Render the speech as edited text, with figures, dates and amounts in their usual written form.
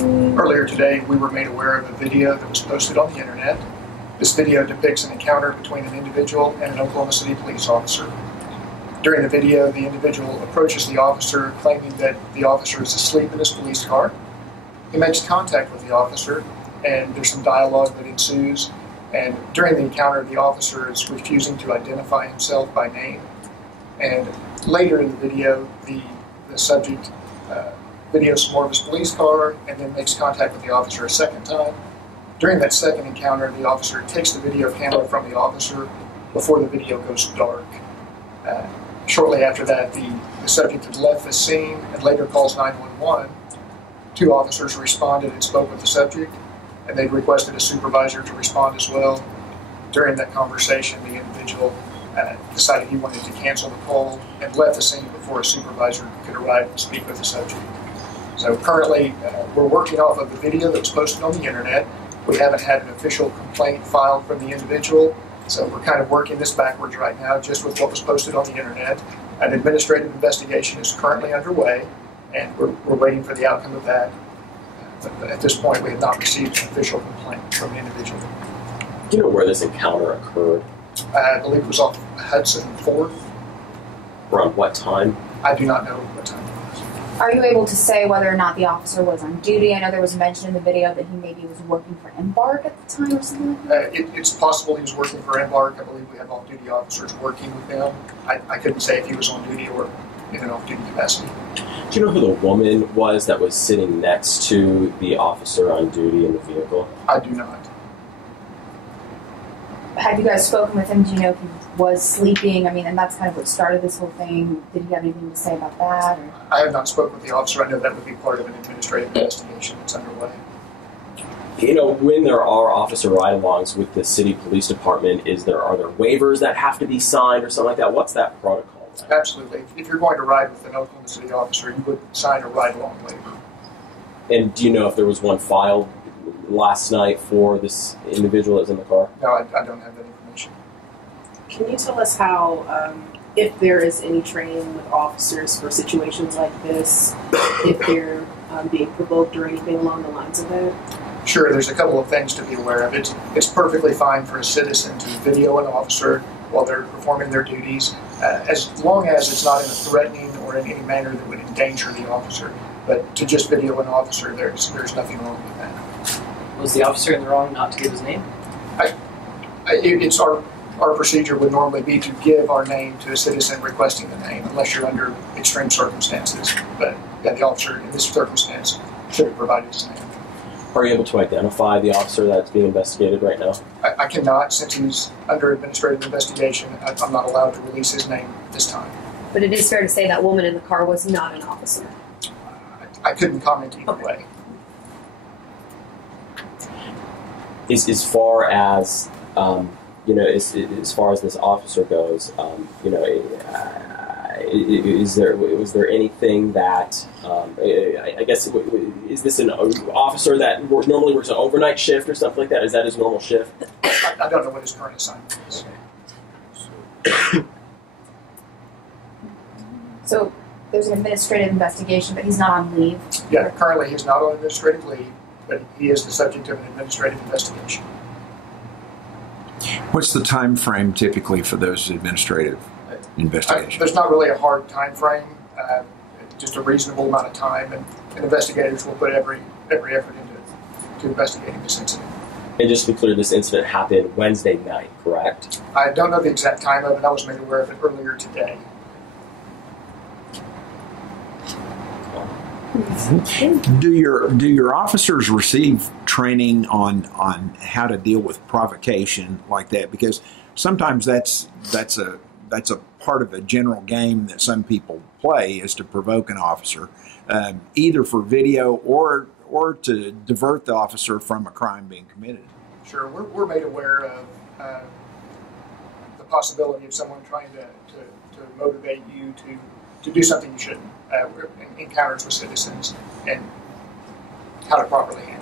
Earlier today, we were made aware of a video that was posted on the internet. This video depicts an encounter between an individual and an Oklahoma City police officer. During the video, the individual approaches the officer, claiming that the officer is asleep in his police car. He makes contact with the officer, and there's some dialogue that ensues. And during the encounter, the officer is refusing to identify himself by name. And later in the video, the subject videos some more of his police car and then makes contact with the officer a second time. During that second encounter, the officer takes the video camera from the officer before the video goes dark. Shortly after that, the subject had left the scene and later calls 911. Two officers responded and spoke with the subject, and they'd requested a supervisor to respond as well. During that conversation, the individual decided he wanted to cancel the call and left the scene before a supervisor could arrive and speak with the subject. So currently, we're working off of the video that was posted on the internet. We haven't had an official complaint filed from the individual, so we're kind of working this backwards right now just with what was posted on the internet. An administrative investigation is currently underway, and we're waiting for the outcome of that. But at this point, we have not received an official complaint from the individual. Do you know where this encounter occurred? I believe it was off Hudson 4th. Around what time? I do not know what time it was. Are you able to say whether or not the officer was on duty? I know there was mention in the video that he maybe was working for Embark at the time or something like that. It's possible he was working for Embark. I believe we have off-duty officers working with them. I couldn't say if he was on duty or in an off-duty capacity. Do you know who the woman was that was sitting next to the officer on duty in the vehicle? I do not. Have you guys spoken with him? Do you know if he was sleeping? I mean, and that's kind of what started this whole thing. Did he have anything to say about that? Or? I have not spoken with the officer. I know that would be part of an administrative investigation that's underway. You know, when there are officer ride-alongs with the city police department, are there waivers that have to be signed or something like that? What's that protocol? Absolutely. If you're going to ride with an Oklahoma City officer, you would sign a ride-along waiver. And do you know if there was one filed last night for this individual that was in the car? No, I don't have that information. Can you tell us how, if there is any training with officers for situations like this, if they're being provoked or anything along the lines of that? Sure, there's a couple of things to be aware of. It's perfectly fine for a citizen to video an officer while they're performing their duties, as long as it's not in a threatening or in any manner that would endanger the officer. But to just video an officer, there's nothing wrong with that. Was the officer in the wrong not to give his name? It's our procedure would normally be to give our name to a citizen requesting the name, unless you're under extreme circumstances. But yeah, the officer in this circumstance should have provided his name. Are you able to identify the officer that's being investigated right now? I cannot, since he's under administrative investigation. I'm not allowed to release his name at this time. But it is fair to say that woman in the car was not an officer. I couldn't comment either way. As far as as far as this officer goes, was there anything that I guess is this an officer that normally works an overnight shift or something like that? Is that his normal shift? I don't know what his current assignment is. So there's an administrative investigation, but he's not on leave. Yeah, currently he's not on administrative leave, but he is the subject of an administrative investigation. What's the time frame typically for those administrative investigations? There's not really a hard time frame, just a reasonable amount of time, and investigators will put every effort into investigating this incident. And just to be clear, this incident happened Wednesday night, correct? I don't know the exact time of it. I was made aware of it earlier today. Do your officers receive training on how to deal with provocation like that? Because sometimes that's a part of a general game that some people play, is to provoke an officer, either for video or to divert the officer from a crime being committed. Sure, we're made aware of the possibility of someone trying to motivate you to do something you shouldn't. Encounters with citizens and how to properly handle it.